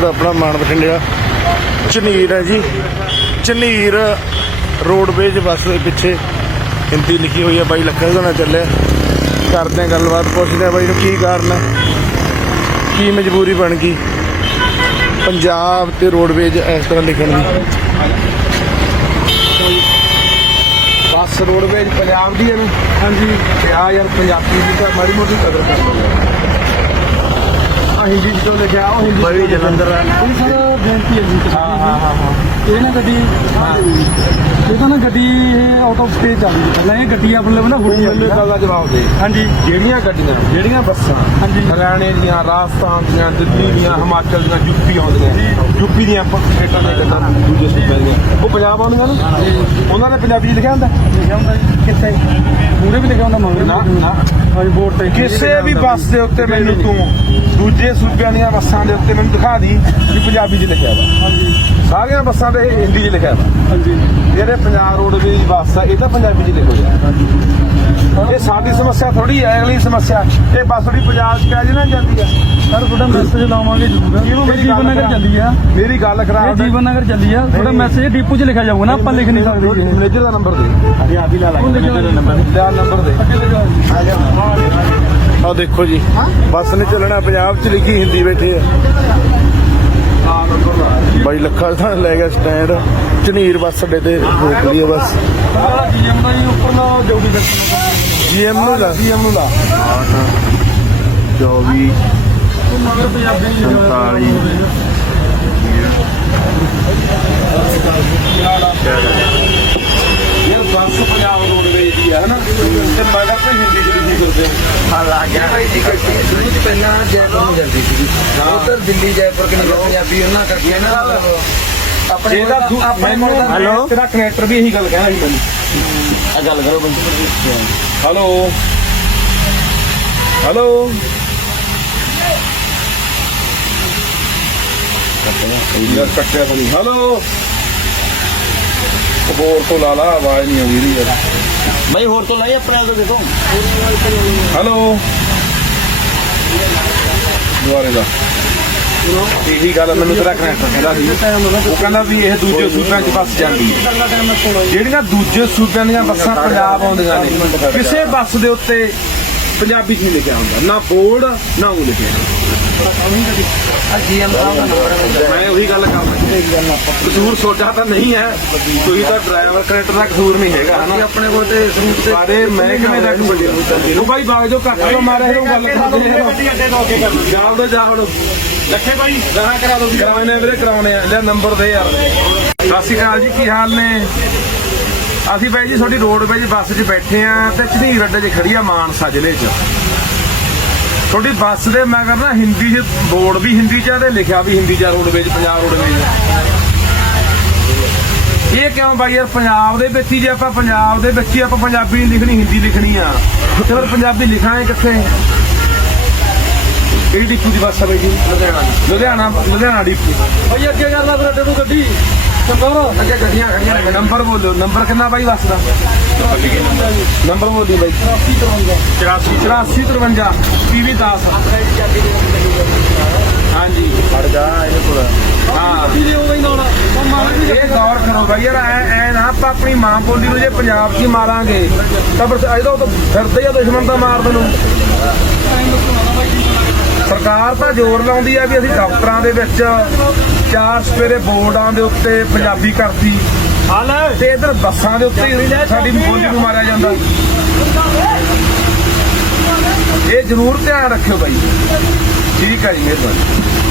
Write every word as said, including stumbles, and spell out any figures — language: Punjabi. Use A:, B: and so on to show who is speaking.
A: ਦਾ अपना मान बठिंडे झनीर है जी। झनीर रोडवेज बस के पिछे हिंदी लिखी हुई है। बाई लखा ना चलिया करते हैं गलबात, पुछते हैं बाई की कारण है, की मजबूरी बन गई पंजाब ते रोडवेज इस तरह लिखण दी।
B: बस रोडवेज पंजाब दी है। हाँ जी आ यार पंजाबी की तो माड़ी मोटी कदर कर लो। हिंदी जो लिखा हिंदी जलंधर सर बेनती है जी। हाँ हाँ हाँ हाँ ये ना गड्डी ये तो ना गड्डी आउट ऑफ स्टेट चल रही है। पहले ये गड्डी अपने ना हुई है गल जवाब दे। हाँ जी ਜਿਹੜੀਆਂ ਗੱਡੀਆਂ ਜਿਹੜੀਆਂ ਬੱਸਾਂ हाँ जी ਹਰਿਆਣੇ ਦੀਆਂ, ਰਾਜਸਥਾਨ ਦੀਆਂ, ਦਿੱਲੀ ਦੀਆਂ, ਹਿਮਾਚਲ ਦੀਆਂ, ਯੂਪੀ ਆਉਂਦੀਆਂ, ਯੂਪੀ ਦੀਆਂ ਸਟੇਟਾਂ ਦੀਆਂ ਗੱਲਾਂ ਦੂਜੇ ਸੂਬਿਆਂ ਦੀਆਂ ਉਹ ਪੰਜਾਬ ਆਉਂਦੀਆਂ ਨਾ, ਉਹਨਾਂ ਨੇ ਪੰਜਾਬੀ ਲਿਖਿਆ ਹੁੰਦਾ ਲਿਖਿਆ ਹੁੰਦਾ ਕਿੱਥੇ ਪੂਰੇ ਵੀ ਲਿਖਿਆ ਹੁੰਦਾ ਮਗਰ ਨਾ ਨਾ ਬੋਰਡ ਤੇ ਕਿਸੇ ਵੀ ਬੱਸ ਦੇ ਉੱਤੇ ਮੈਨੂੰ ਤੂੰ ਦੂਜੇ ਸੂਬਿਆਂ ਦੀਆਂ ਬੱਸਾਂ ਦੇ ਉੱਤੇ ਮੈਨੂੰ ਦਿਖਾ ਦੀ ਵੀ ਪੰਜਾਬੀ 'ਚ ਲਿਖਿਆ ਵਾ। ਹਾਂਜੀ ਸਾਰੀਆਂ ਬੱਸਾਂ ਤੇ ਹਿੰਦੀ 'ਚ ਲਿਖਿਆ ਵਾ। ਹਾਂਜੀ ਜਿਹੜੇ ਪੰਜਾਬ ਰੋਡਵੇਜ਼ ਬੱਸ ਆ ਇਹ ਤਾਂ ਪੰਜਾਬੀ 'ਚ ਲਿਖੋ ਜਾ। ਇਹ ਸਾਡੀ ਸਮੱਸਿਆ ਥੋੜੀ ਹੈ, ਅਗਲੀ ਸਮੱਸਿਆ ਇਹ ਬੱਸ ਥੋੜੀ ਪੰਜਾਬ 'ਚ ਕਹਿ ਜੇ ਨਾ ਜਾਂਦੀ ਆ। ਸਰ ਤੁਹਾਡਾ ਮੈਸੇਜ ਲਾਵਾਂਗੇ ਜ਼ਰੂਰ। ਜੀਵਨ ਨਗਰ ਚੱਲੀ ਆ, ਮੇਰੀ ਗੱਲ ਕਰਾ। ਜੀਵਨ ਨਗਰ ਚੱਲੀ ਆ, ਤੁਹਾਡਾ ਮੈਸੇਜ ਡੀਪੂ 'ਚ ਲਿਖਿਆ ਜਾਊਗਾ ਨਾ, ਆਪਾਂ ਲਿਖ ਨਹੀਂ ਸਕਦੇ। ਮੈਨੇਜਰ ਦਾ ਨੰਬਰ ਦੇ ਅਸੀਂ ਆਪ ਹੀ ਲਾ ਲਾਂਗੇ। ਮੈਨੇਜਰ ਦਾ ਨੰਬਰ ਲਿਆ, ਨੰਬਰ ਦੇ ਆ ਜਾ।
A: आ देखो जी बस ने चलना पंजाब च लिखी हिंदी बैठे है। भाई लखा लै गया स्टैंड झनीर बस अड्डे ते रोक ली है बस। जी एम नु ला जी एम नु ला चौबी संताली बस पंजाब रोडवेज की है ना, मगर तो हिंदी च लिखी करते
B: ਪਹਿਲਾਂ ਜੈਪੁਰ ਨੂੰ ਜਾਂਦੀ ਸੀ ਉਧਰ ਦਿੱਲੀ ਜੈਪੁਰ ਕਿ ਨਹੀਂ ਪੰਜਾਬੀ ਉਹਨਾਂ ਕਰਕੇ ਨਾ ਆਪਣੇ ਹੈਲੋ ਤੇਰਾ ਕਨੈਕਟਰ ਵੀ ਇਹੀ ਗੱਲ ਕਹਿਣਾ ਸੀ ਮੈਨੂੰ। ਆ ਗੱਲ ਕਰੋ ਬੰਦੇ।
A: ਹੈਲੋ ਹੈਲੋ ਯਾਰ ਕੱਟਿਆ ਕੋਈ। ਹੈਲੋ ਹੋਰ ਤੋਂ ਲਾ ਲਾ, ਆਵਾਜ਼ ਨਹੀਂ ਆਉਂਦੀ ਰਹੀ ਯਾਰ।
B: ਭਾਈ ਹੋਰ ਤੋਂ ਲਾਈ ਆਪਣੇ ਤੋਂ ਦੇਖੋ।
A: ਹੈਲੋ ਦੁਆਰੇ ਦਾ ਇਹੀ ਗੱਲ ਮੈਨੂੰ ਤੇਰਾ ਕਨੈਕਟਰ ਕਹਿੰਦਾ ਸੀ। ਉਹ ਕਹਿੰਦਾ ਵੀ ਇਹ ਦੂਜੇ ਸੂਬਿਆਂ 'ਚ ਬੱਸ ਜਾਂਦੀ ਹੈ। ਜਿਹੜੀਆਂ ਦੂਜੇ ਸੂਬਿਆਂ ਦੀਆਂ ਬੱਸਾਂ ਪੰਜਾਬ ਆਉਂਦੀਆਂ ਨੇ ਕਿਸੇ ਬੱਸ ਦੇ ਉੱਤੇ ਪੰਜਾਬੀ 'ਚ ਨਹੀਂ ਲਿਖਿਆ ਹੁੰਦਾ, ਨਾ ਬੋਰਡ ਨਾ ਉਹ ਲਿਖਿਆ। ਮੈਂ ਉਹੀ ਗੱਲ ਕਰਦਾ, ਕਸੂਰ ਸੋਚਾ ਤਾਂ ਨਹੀਂ ਹੈ, ਤੁਸੀਂ ਤਾਂ ਡਰਾਈਵਰ ਕਨੈਕਟਰ ਦਾ ਕਸੂਰ ਨਹੀਂ ਹੈਗਾ ਹਨਾ। ਆਪਣੇ ਕੋਲ ਤੇ ਸਾਰੇ ਮਹਿਕਮੇ ਦਾ ਉਹ ਭਾਈ ਬਾਗ ਜੋ ਘੱਟ ਤੋਂ ਮਾਰੇ ਉਹ ਗੱਲ ਜਾਲ ਦੋ ਜਾ ਵੜੋ ਲੱਖੇ ਭਾਈ ਗਾਹਾਂ ਕਰਾ ਦੋ। ਕਰਾਉਣੇ ਵੀਰੇ ਕਰਾਉਣੇ ਆ, ਲੈ ਨੰਬਰ ਦੇ ਯਾਰ। ਸਤਿ ਸ਼੍ਰੀ ਅਕਾਲ ਜੀ, ਕੀ ਹਾਲ ਨੇ? ਅਸੀਂ ਬਾਈ ਜੀ ਤੁਹਾਡੀ ਰੋਡਵੇਜ ਬੱਸ 'ਚ ਬੈਠੇ ਆ ਤੇ ਝਨੀਰ ਅੱਡੇ 'ਚ ਖੜੀ ਆ ਮਾਨਸਾ ਜ਼ਿਲ੍ਹੇ 'ਚ। ਤੁਹਾਡੀ ਬੱਸ ਦੇ ਮਗਰ ਨਾ ਹਿੰਦੀ 'ਚ ਬੋਰਡ ਵੀ ਹਿੰਦੀ 'ਚ ਤੇ ਲਿਖਿਆ ਵੀ ਹਿੰਦੀ 'ਚ ਰੋਡਵੇਜ ਪੰਜਾਬ ਰੋਡਵੇਜ। ਇਹ ਕਿਉਂ ਬਾਈ ਯਾਰ? ਪੰਜਾਬ ਦੇ ਵਿੱਚ ਹੀ ਜੇ ਆਪਾਂ ਪੰਜਾਬ ਦੇ ਵਿੱਚ ਹੀ ਆਪਾਂ ਪੰਜਾਬੀ ਨਹੀਂ ਲਿਖਣੀ ਹਿੰਦੀ ਲਿਖਣੀ ਆ ਤੇ ਫਿਰ ਪੰਜਾਬੀ ਲਿਖਾਂਗੇ ਕਿੱਥੇ? ਕਿਹੜੀ ਡਿਪੂ ਦੀ ਬੱਸ ਆ ਬਾਈ ਜੀ? ਲੁਧਿਆਣਾ ਲੁਧਿਆਣਾ ਲੁਧਿਆਣਾ ਡਿਪੂ। ਬਾਈ ਅੱਗੇ ਕਰਨਾ ਫਿਰ ਅੱਡੇ ਨੂੰ ਗੱਡੀ ਨੰਬਰ ਅੱਗੇ ਗੱਡੀਆਂ ਖੜੀਆਂ ਨੇ। ਨੰਬਰ ਬੋਲੋ, ਨੰਬਰ ਕਿੰਨਾ ਬਾਈ ਬੱਸ ਦਾ? ਨੰਬਰ ਬੋਲੀ ਬਾਈ। ਚੁਰਾਸੀ ਚੁਰਾਸੀ ਤਰਵੰਜਾ ਪੀਵੀ ਦਸ। ਹਾਂਜੀ ਫੜ ਜਾ ਇਹਦੇ ਕੋਲ। ਹਾਂ ਇਹ ਗੌਰ ਕਰੋ ਬਾਈ ਯਾਰ, ਐ ਐ ਨਾ ਆਪਾਂ ਆਪਣੀ ਮਾਂ ਬੋਲੀ ਨੂੰ ਜੇ ਪੰਜਾਬ 'ਚ ਹੀ ਮਾਰਾਂਗੇ ਤਾਂ ਇਹਦਾ ਫਿਰਦੇ ਆ ਦੁਸ਼ਮਣ ਤਾਂ ਮਾਰਦੇ ਨੂੰ। ਸਰਕਾਰ ਤਾਂ ਜ਼ੋਰ ਲਾਉਂਦੀ ਆ ਵੀ ਅਸੀਂ ਦਫ਼ਤਰਾਂ ਦੇ ਵਿੱਚ ਚਾਰ ਸਪੇਰੇ ਬੋਰਡਾਂ ਦੇ ਉੱਤੇ ਪੰਜਾਬੀ ਕਰਤੀ ਤੇ ਇਧਰ ਬੱਸਾਂ ਦੇ ਉੱਤੇ ਸਾਡੀ ਬੋਲੀ ਨੂੰ ਮਾਰਿਆ ਜਾਂਦਾ। ਇਹ ਜ਼ਰੂਰ ਧਿਆਨ ਰੱਖਿਓ ਬਾਈ। ਠੀਕ ਹੈ ਜੀ, ਮਿਹਰਬਾਨੀ।